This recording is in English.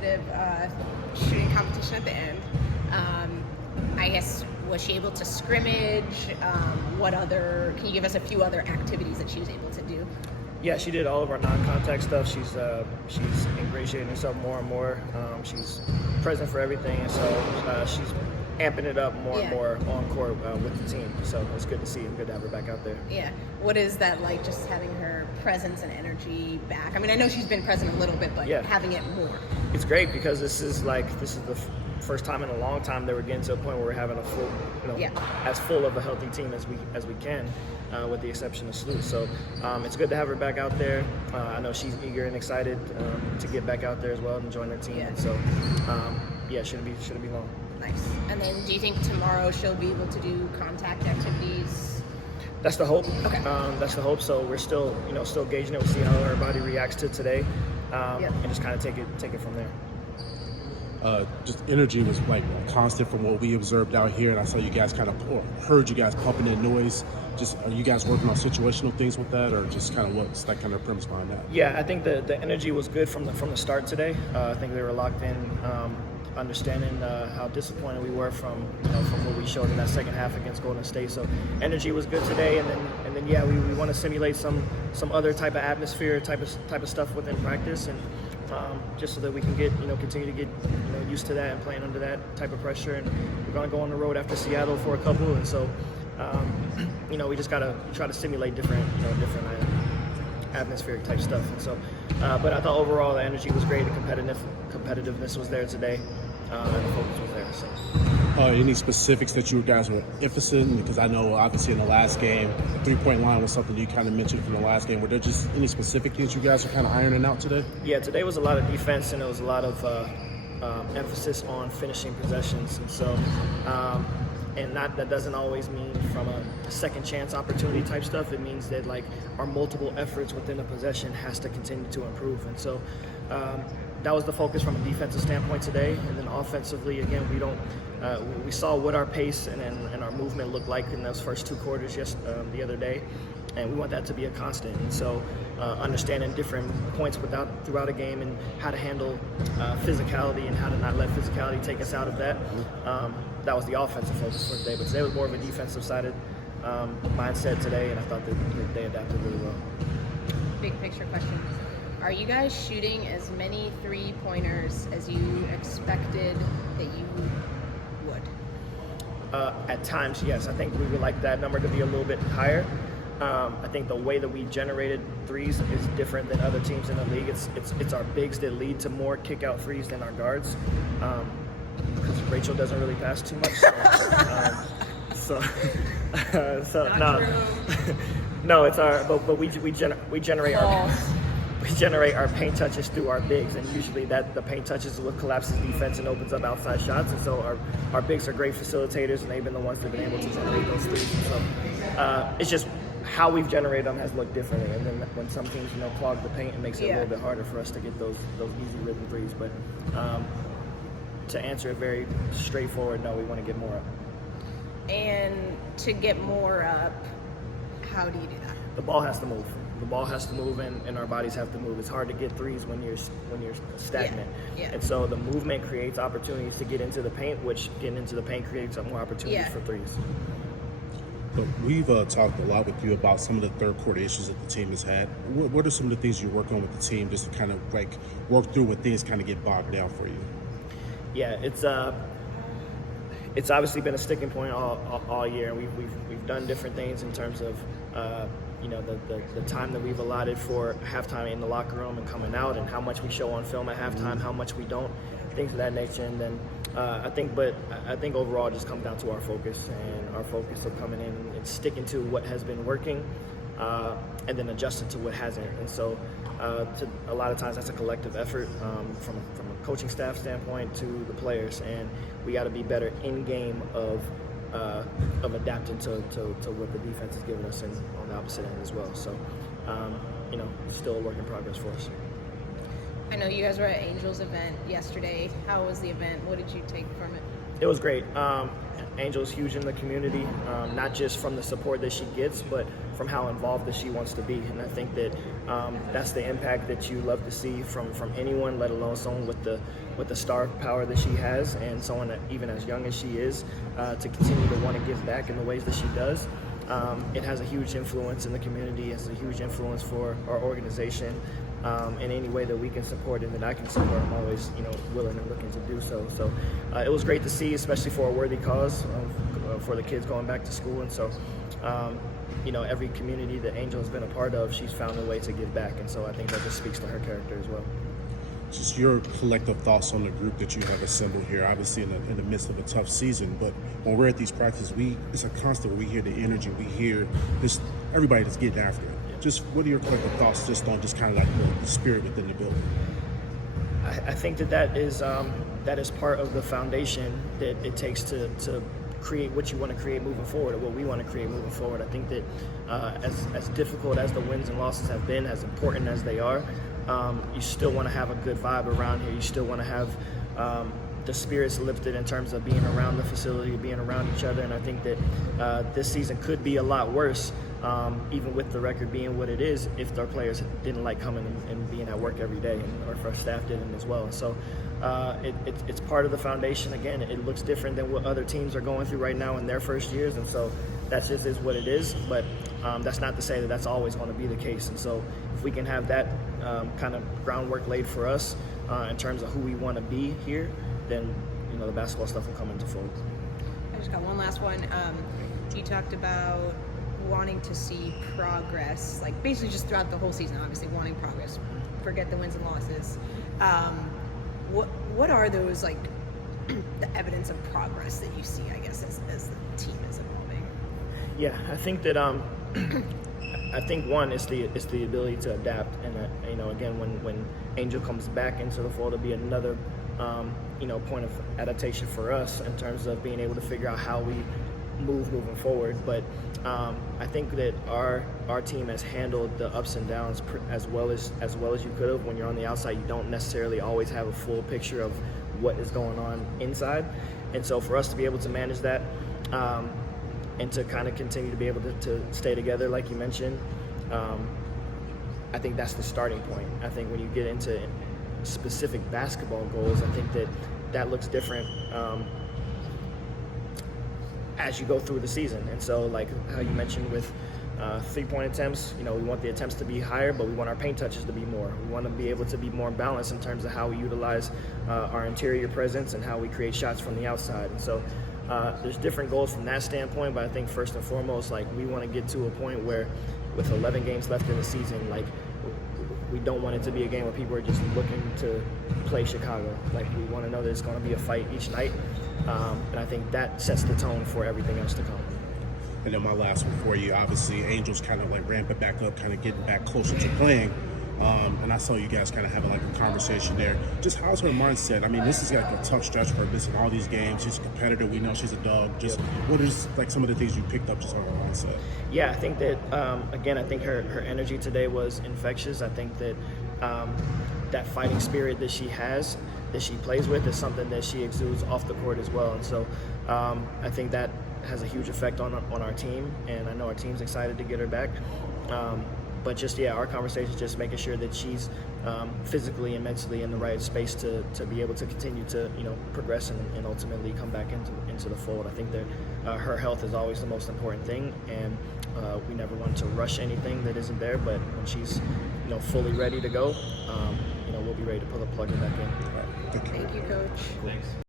competitive shooting competition at the end. I guess, was she able to scrimmage? Can you give us a few other activities that she was able to do? Yeah, she did all of our non-contact stuff. She's ingratiating herself more and more. She's present for everything, and so she's amping it up more and more on court with the team. So it's good to see and good to have her back out there. Yeah. What is that like, just having her presence and energy back? I mean, I know she's been present a little bit, but having it more. It's great because this is the first time in a long time that we're getting to a point where we're having a full, as full of a healthy team as we can, with the exception of Sloot. So it's good to have her back out there. I know she's eager and excited to get back out there as well and join her team. And so shouldn't be long. Nice. And then, do you think tomorrow she'll be able to do contact activities? That's the hope. Okay. That's the hope. So we're still gauging it. We'll see how her body reacts to today, and just kind of take it from there. Just energy was like constant from what we observed out here, and I saw you guys heard you guys pumping in noise. Just, are you guys working on situational things with that, or just kind of what's that kind of premise behind that? Yeah, I think the energy was good from the start today. I think they were locked in, understanding how disappointed we were from what we showed in that second half against Golden State. So energy was good today, and then we want to simulate some other type of atmosphere, type of stuff within practice, and just so that we can continue to get used to that and playing under that type of pressure. And we're going to go on the road after Seattle for a couple, and so we just gotta try to simulate different atmospheric type stuff. And so, but I thought overall the energy was great. The competitiveness was there today, and the focus was there. So. Any specifics that you guys were emphasizing? Because I know obviously in the last game, the three-point line was something you kind of mentioned from the last game. Were there just any specific things you guys are kind of ironing out today? Yeah, today was a lot of defense, and it was a lot of emphasis on finishing possessions. And so, that doesn't always mean from a second chance opportunity type stuff. It means that our multiple efforts within a possession has to continue to improve. And so that was the focus from a defensive standpoint today. And then offensively, again, we saw what our pace and our movement looked like in those first two quarters the other day, and we want that to be a constant. And so understanding different points throughout a game and how to handle physicality and how to not let physicality take us out of that. That was the offensive focus for today, but today was more of a defensive-sided mindset today, and I thought that they adapted really well. Big picture question. Are you guys shooting as many three-pointers as you expected that you would? At times, yes. I think we would like that number to be a little bit higher. I think the way that we generated threes is different than other teams in the league. It's our bigs that lead to more kick-out threes than our guards, because Rachel doesn't really pass too much. No, it's our. But we generate our. We generate our paint touches through our bigs, and usually the paint touches is what collapses defense and opens up outside shots. And so our bigs are great facilitators, and they've been the ones that have been able to generate those threes. And so it's just how we've generated them has looked differently. And then when some teams clog the paint, it makes it a little bit harder for us to get those easy rhythm threes. But to answer it very straightforward, no, we want to get more up. And to get more up, how do you do that? The ball has to move. The ball has to move, and our bodies have to move. It's hard to get threes when you're stagnant. Yeah. And so the movement creates opportunities to get into the paint, which getting into the paint creates more opportunities for threes. But we've talked a lot with you about some of the third quarter issues that the team has had. What are some of the things you work on with the team just to kind of work through when things kind of get bogged down for you? Yeah, it's obviously been a sticking point all year. We've done different things in terms of the time that we've allotted for halftime in the locker room and coming out, and how much we show on film at halftime, how much we don't, things of that nature. And then I think overall it just comes down to our focus of coming in and sticking to what has been working, and then adjusting to what hasn't. And so a lot of times that's a collective effort from a coaching staff standpoint to the players, and we got to be better in game of adapting to what the defense is giving us, and on the opposite end as well. So, still a work in progress for us. I know you guys were at Angel's event yesterday. How was the event? What did you take from it? It was great. Angel's huge in the community, not just from the support that she gets, but how involved that she wants to be. And I think that that's the impact that you love to see from anyone, let alone someone with the star power that she has, and someone that even as young as she is, to continue to want to give back in the ways that she does. It has a huge influence in the community. It has a huge influence for our organization. In any way that we can support and that I can support, I'm always, willing and looking to do so. So it was great to see, especially for a worthy cause, for the kids going back to school. And so, every community that Angel has been a part of, she's found a way to give back. And so I think that just speaks to her character as well. Just your collective thoughts on the group that you have assembled here, obviously in the midst of a tough season, but when we're at these practices, it's a constant. We hear the energy, we hear just everybody that's getting after it. Just what are your collective thoughts just on just kind of like the spirit within the building? I think that is part of the foundation that it takes to create what you want to create moving forward, or what we want to create moving forward. I think that as difficult as the wins and losses have been, as important as they are, you still want to have a good vibe around here. You still want to have the spirits lifted in terms of being around the facility, being around each other. And I think that this season could be a lot worse, even with the record being what it is, if our players didn't like coming and being at work every day, or if our staff didn't as well. And so it's part of the foundation. Again, it looks different than what other teams are going through right now in their first years, and so that just is what it is. But that's not to say that that's always going to be the case. And so if we can have that kind of groundwork laid for us in terms of who we want to be here, then the basketball stuff will come into fold. I just got one last one. You talked about wanting to see progress, like basically just throughout the whole season, obviously wanting progress. Forget the wins and losses. What are those, like, the evidence of progress that you see, I guess, as the team is evolving? Yeah, I think that I think one is the ability to adapt, and again, when Angel comes back into the fold, it'll be another point of adaptation for us in terms of being able to figure out how we moving forward. But I think that our team has handled the ups and downs as well as you could have. When you're on the outside, you don't necessarily always have a full picture of what is going on inside, and so for us to be able to manage that and to kind of continue to be able to stay together, like you mentioned, I think that's the starting point. I think when you get into specific basketball goals, I think that looks different as you go through the season. And so, like how you mentioned with 3-point attempts, we want the attempts to be higher, but we want our paint touches to be more. We want to be able to be more balanced in terms of how we utilize our interior presence and how we create shots from the outside. And so there's different goals from that standpoint, but I think first and foremost, like, we want to get to a point where with 11 games left in the season, like, we don't want it to be a game where people are just looking to play Chicago. Like, we want to know that it's going to be a fight each night. And I think that sets the tone for everything else to come. And then my last one for you, obviously, Angels kind of like ramping back up, kind of getting back closer to playing. And I saw you guys kind of having like a conversation there. Just how's her mindset? I mean, this is like a tough stretch for her, missing all these games. She's a competitor. We know she's a dog. Just what is like some of the things you picked up just on her mindset? Yeah, I think that, again, I think her energy today was infectious. I think that that fighting spirit that she has, that she plays with, is something that she exudes off the court as well. And so I think that has a huge effect on our team, and I know our team's excited to get her back. But just, our conversation is just making sure that she's physically and mentally in the right space to be able to continue to, progress and ultimately come back into the fold. I think that her health is always the most important thing, and we never want to rush anything that isn't there. But when she's, fully ready to go, we'll be ready to pull the plug back in. Thank you, Coach. Thanks.